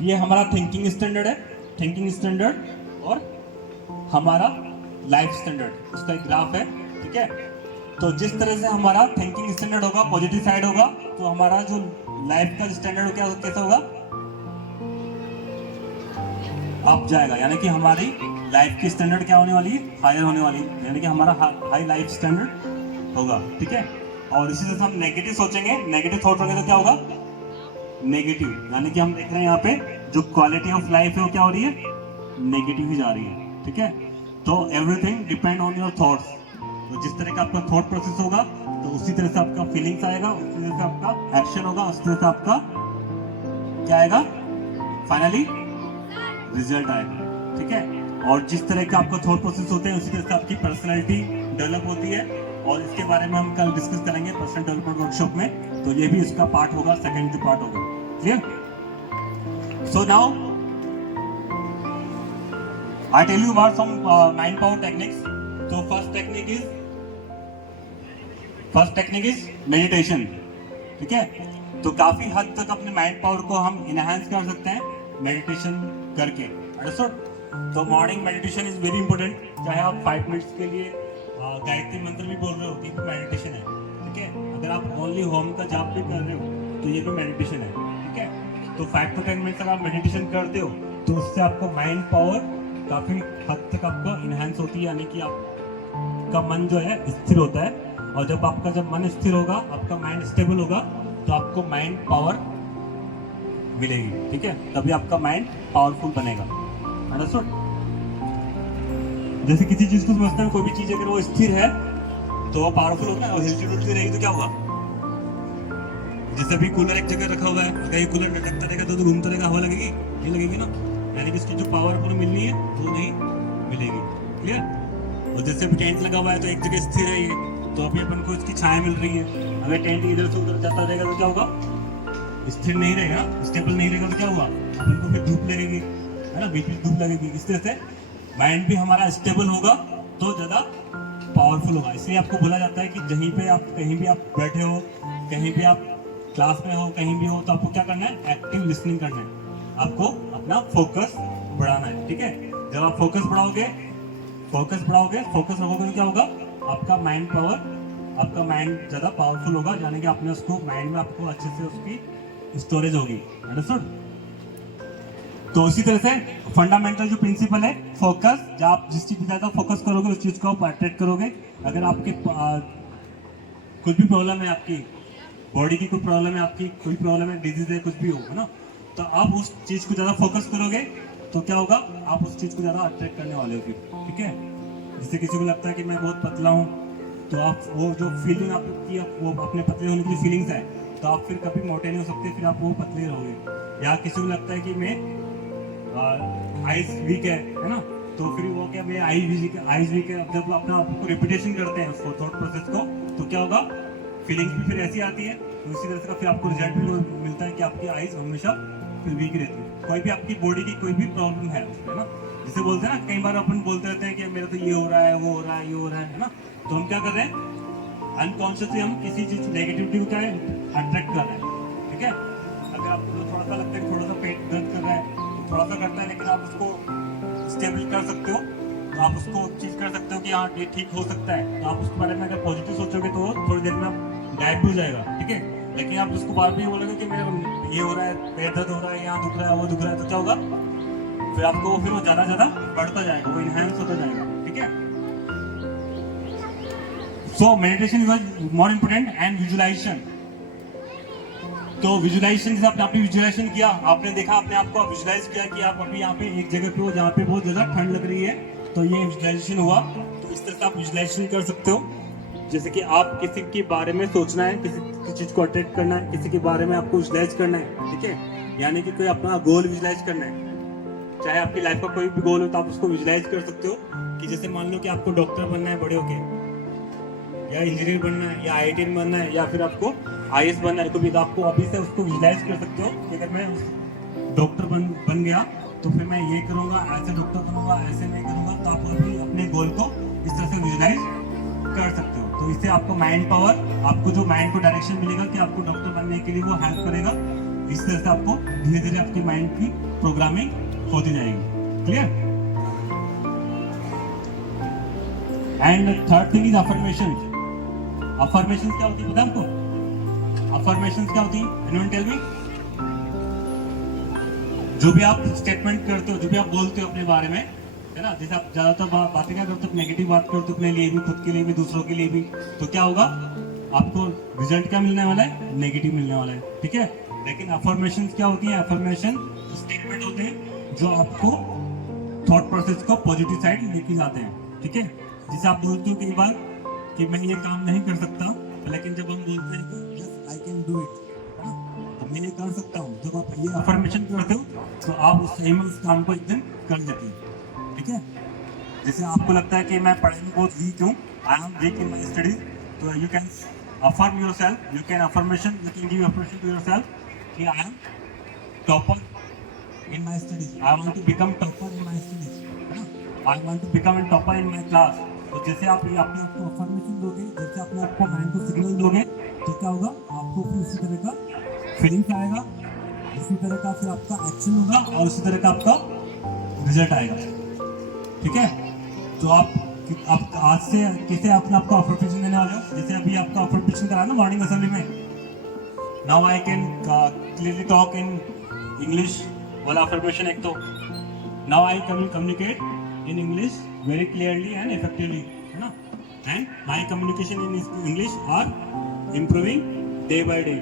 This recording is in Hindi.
ये हमारा थिंकिंग स्टैंडर्ड है, थिंकिंग स्टैंडर्ड और हमारा लाइफ स्टैंडर्ड, उसका एक ग्राफ है, ठीक है। तो जिस तरह से हमारा थिंकिंग स्टैंडर्ड होगा, पॉजिटिव साइड होगा, तो हमारा जो लाइफ का स्टैंडर्ड क्या कैसा होगा, अप जाएगा। यानी कि हमारी लाइफ की स्टैंडर्ड क्या होने वाली है, हायर होने वाली है, यानी कि हमारा हाई लाइफ स्टैंडर्ड होगा, ठीक है। और इसी तरह से हम नेगेटिव सोचेंगे, नेगेटिव थॉट रखेंगे तो क्या होगा, नेगेटिव, यानी कि हम देख रहे हैं यहाँ पे जो क्वालिटी ऑफ लाइफ है वो क्या हो रही है, नेगेटिव ही जा रही है, ठीक है। तो everything depend on your thoughts. तो जिस तरह का आपका थॉट प्रोसेस होगा तो उसी तरह से आपका फीलिंग्स आएगा, उसी तरह से आपका एक्शन होगा, उसी तरह से आपका क्या आएगा, फाइनली रिजल्ट आएगा, ठीक है। और जिस तरह का आपका थॉट प्रोसेस होते हैं उसी तरह से आपकी पर्सनैलिटी डेवलप होती है, और इसके बारे में हम कल डिस्कस करेंगे पर्सनल डेवलपमेंट वर्कशॉप में। तो ये भी इसका पार्ट होगा, सेकंड जो पार्ट होगा, clear. So now I tell you about some mind power techniques. So first technique is meditation, ठीक है। तो काफी हद तक अपने माइंड पावर को हम इनहेंस कर सकते हैं मेडिटेशन करके, अंडरस्टूड। तो morning meditation is very important. चाहे आप 5 मिनट्स के लिए गायत्री मंत्र भी बोल रहे हो, ये भी मेडिटेशन है, ठीक है। अगर आप ओनली होम का जाप भी कर रहे हो तो ये भी मेडिटेशन है, ठीक है। तो 5 to 10 मिनट्स अगर आप मेडिटेशन करते हो तो उससे आपको माइंड पावर काफी हद तक आपका इनहेंस होती है, यानी कि आपका मन जो है स्थिर होता है। और जब मन स्थिर होगा, आपका माइंड स्टेबल होगा, तो आपको माइंड पावर मिलेगी, ठीक है। तभी आपका माइंड पावरफुल बनेगा, अंडरस्टूड। जैसे किसी चीज को समझते हैं, कोई भी चीज अगर वो स्थिर है तो वो पावरफुल होगा, और हिलती डुलती रहेगी तो क्या होगा। जैसे अभी कूलर एक जगह रखा हुआ है, अगर ये कूलर लटकता रहेगा तो घूमता रहेगा, हवा लगेगी, नहीं लगेगी ना, यानी कि इसकी जो पावर आपको मिलनी है वो नहीं मिलेगी, क्लियर। और जैसे अभी टेंट लगा हुआ है तो एक जगह स्थिर है ये, तो अभी अपन को इसकी छाया मिल रही है। अगर टेंट इधर से उधर जाता रहेगा तो क्या होगा, स्थिर नहीं रहेगा, स्टेबल नहीं रहेगा, तो क्या हुआ, अपन को फिर धूप लगेगी, है ना, बीच में धूप लगेगी। इस तरह से माइंड भी हमारा स्टेबल होगा तो ज्यादा पावरफुल होगा। इसलिए आपको बोला जाता है कि कहीं भी आप बैठे हो, कहीं भी आप क्लास में हो, कहीं भी हो, तो आपको क्या करना है, एक्टिव लिसनिंग करना है, आपको अपना फोकस बढ़ाना है, ठीक है। जब आप फोकस बढ़ाओगे, फोकस रखोगे तो क्या होगा, आपका माइंड माइंड ज्यादा पावरफुल होगा, यानी कि आपने उसको माइंड में आपको अच्छे से उसकी स्टोरेज होगी, अंडरस्टूड। तो इसी तरह से फंडामेंटल जो प्रिंसिपल है, फोकस, जब आप जिस चीज पे ज्यादा फोकस करोगे उस चीज को आप अट्रैक्ट करोगे। अगर आपके कुछ भी प्रॉब्लम है, आपकी बॉडी की कोई प्रॉब्लम है, आपकी कोई प्रॉब्लम है, डिजीज है, कुछ भी हो, है ना, तो आप उस चीज को ज्यादा फोकस करोगे तो क्या होगा, आप उस चीज को ज्यादा अट्रैक्ट करने वाले हो, ठीक है। जैसे किसी को लगता है कि मैं बहुत पतला हूँ, तो आप वो जो फीलिंग आपकी वो अपने पतले होने की फीलिंग्स है, तो आप फिर कभी मोटे नहीं हो सकते, फिर आप वो पतले रहोगे। या किसी को लगता है कि मैं आइज वीक है ना, तो फिर वो क्या, मैं आइज वीक है, जब अपना आपको रिपीटेशन करते हैं उसको, थॉट प्रोसेस को, तो क्या होगा, फीलिंग्स भी फिर ऐसी आती है। तो इसी तरह से फिर आपको रिजल्ट भी मिलता है कि आपकी आइज हमेशा फिर वीक रहती है। कोई भी आपकी बॉडी की कोई भी प्रॉब्लम है उसमें ना, जैसे बोलते हैं ना, कई बार अपन बोलते रहते हैं कि मेरा तो ये हो रहा है, वो हो रहा है, ये हो रहा है ना, तो हम क्या कर रहे हैं, अनकॉन्शियसली हम किसी चीज नेगेटिविटी को क्या है, अट्रैक्ट कर रहे हैं, ठीक है। अगर आपको थोड़ा सा लगता है, थोड़ा सा पेट दर्द कर रहा है, तो थोड़ा सा करता है, लेकिन आप उसको स्टेबल कर सकते हो, तो आप उसको चीज कर सकते हो कि हाँ ये ठीक हो सकता है। तो आप उसके बारे में अगर पॉजिटिव सोचोगे तो थोड़ी देर में आप गायब भी हो जाएगा, ठीक है। लेकिन आप उसको बार बार बोलोगे कि मेरा ये हो रहा है, पेट दर्द हो रहा है, यहाँ दुख रहा है, वो दुख रहा है, तो क्या होगा, फिर आपको फिर वो ज्यादा बढ़ता जाएगा, वो इनहेंस होता जाएगा, ठीक है। So meditation is more important and visualisation. तो विजुअलाइजेशन, जैसे आपने विजुअलाइजेशन किया, आपने देखा अपने आप को, विजुअलाइज किया कि आप अभी यहाँ पे एक जगह पे हो जहाँ पे बहुत ज्यादा ठंड लग रही है, तो ये विजुअलाइजेशन हुआ। तो इस तरह से आप विजुअलाइजेशन कर सकते हो, जैसे कि आप किसी के बारे में सोचना है, किसी चीज को अट्रैक्ट करना है, किसी के बारे में आपको विजुअलाइज करना है, ठीक है। यानी कि कोई अपना गोल विजुअलाइज करना है, चाहे आपकी लाइफ का कोई भी गोल हो तो आप उसको विजुअलाइज कर सकते हो। कि जैसे मान लो कि आपको डॉक्टर बनना है बड़े होके, या इंजीनियर बनना है, या IIT बनना है, या फिर आपको IAS बनना है, तो आपको अभी से उसको विजुअलाइज कर सकते हो कि अगर मैं डॉक्टर बन गया तो फिर मैं ये करूंगा, ऐसे डॉक्टर बनूंगा, ऐसे नहीं करूंगा। तो आप अभी अपने गोल को इस तरह से विजुअलाइज कर सकते हो। तो इससे आपको माइंड पावर, आपको जो माइंड को डायरेक्शन मिलेगा कि आपको डॉक्टर बनने के लिए वो हेल्प करेगा, इस तरह से आपको धीरे धीरे आपके माइंड की प्रोग्रामिंग होती जाएगी। Clear? And third thing is affirmation. Affirmation क्या होती है पता है आपको? अफर्मेशन क्या होती है? Anyone tell me? जो भी आप स्टेटमेंट करते हो, जो भी आप बोलते हो अपने बारे में, है ना, जैसे आप ज्यादातर बातें क्या करते हो, नेगेटिव बात करते हो अपने लिए भी, खुद के लिए भी, दूसरों के लिए भी, तो क्या होगा, आपको रिजल्ट क्या मिलने वाला है? नेगेटिव मिलने वाला है। ठीक है? लेकिन अफर्मेशन क्या होती है? अफर्मेशन स्टेटमेंट होते हैं जो आपको थॉट प्रोसेस को पॉजिटिव साइड लेके जाते हैं। ठीक है? जैसे आप बोलते हो कई बार कि मैं ये काम नहीं कर सकता, लेकिन जब हम बोलते हैं कि yes I can do it, तो मैं ये कर सकता हूँ, जब आप ये अफर्मेशन करते हो तो आप उस सही में उस काम को एक दिन कर देते हो। ठीक है? जैसे आपको लगता है कि मैं पढ़ाई में बहुत वीक हूँ, I am weak in my studies, तो you can affirm yourself, you can give affirmation to yourself कि I am topper in my studies, I want to become topper in my studies, है ना? I want to become a topper in my class। तो जैसे आप ये अपने आप को affirmation दोगे, जैसे अपने आप को माइंड को सिग्नल दोगे, तो क्या होगा, आपको फिर उसी तरह का फीलिंग्स आएगा, उसी तरह का फिर आपका एक्शन होगा और उसी तरह का आपका रिजल्ट आएगा। ठीक है? तो आप आज से कैसे अपने आपको अफर्मेशन देने वाले हो? जैसे अभी आपका अफर्मेशन करा ना मॉर्निंग असेंबली में, now I can clearly talk in English वाला अफर्मेशन एक तो, now I can communicate in English very clearly and effectively, है ना, and my communication in English are improving day by day.